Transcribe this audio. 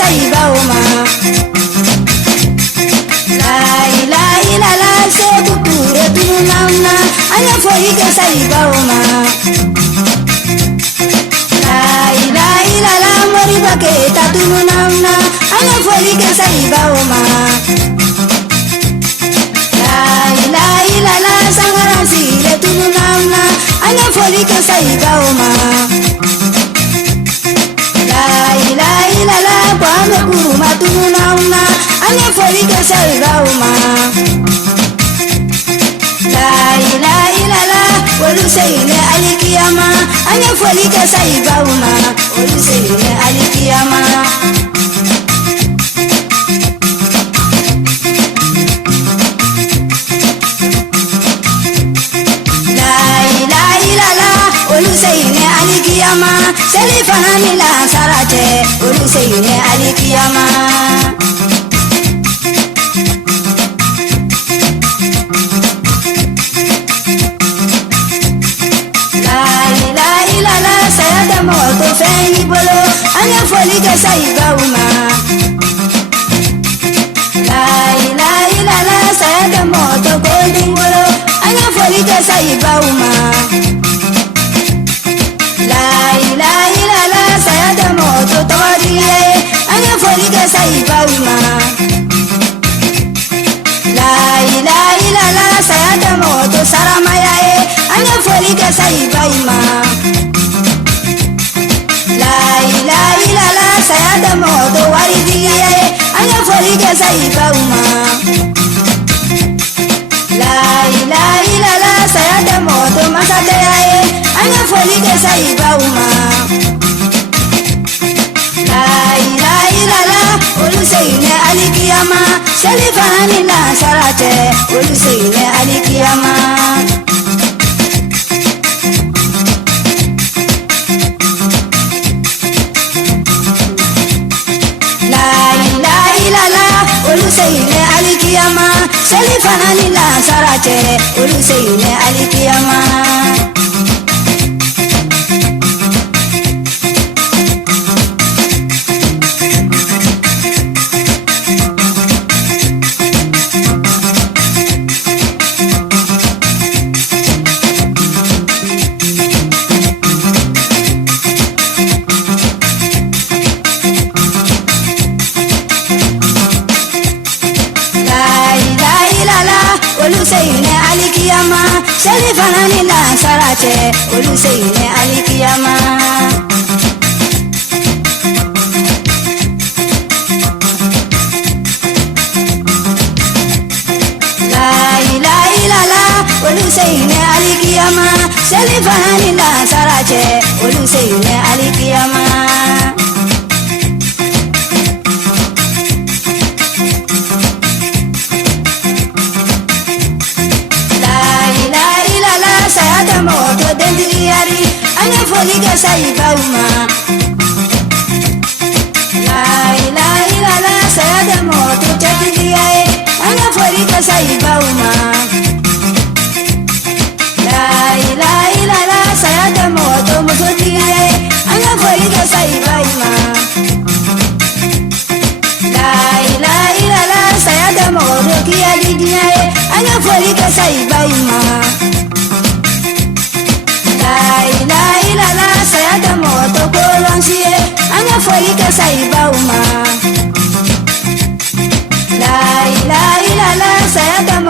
saiba uma. La ilala se kuture tunamna anya foi que saiba uma. La ilala mori baketa tunamna anya foi que saiba uma. La ilala sangara sile tunamna anya foi que saiba uma. La ilala kwame kuruma tunamna anya foi que saiba uma. La ilala oluseine alikiyama anya foi que saiba uma. Oluseine alikiyama. Oluseine alikiyama selifana nila sarate oluseine alikiyama. La ilala sayada moto feni bolo anya foli ke saiba uma. La ilala sayada moto golden bolo anya foli ke saiba uma. La ilala sayada moto tawadiye anya foli ke saiba uma. La ilala sayada moto saramaya anya foli ke saiba uma. La ilala sayada moto waridiye anya foli ke saiba uma. La ilala sayada moto masadeye anya foli ke saiba uma. La ilala oluseine alikiyama selifana nila sarate oluseine alikiyama. La ilala oluseine alikiyama selifana nila sarate oluseine alikiyama. Oluseine alikiyama selifana nila sarate oluseine alikiyama. La ilala oluseine alikiyama selifana nila sarate oluseine alikiyama. Moto dendriari anya foli ke saiba uma. La ilala sayada moto chakriye anya foli ke saiba uma. La ilala sayada moto musodiye anya foli ke saiba uma. La ilala sayada moto kiyadiye anya foli ke saiba uma. La ilala sayada moto kolonsiye anya foli ke saiba uma.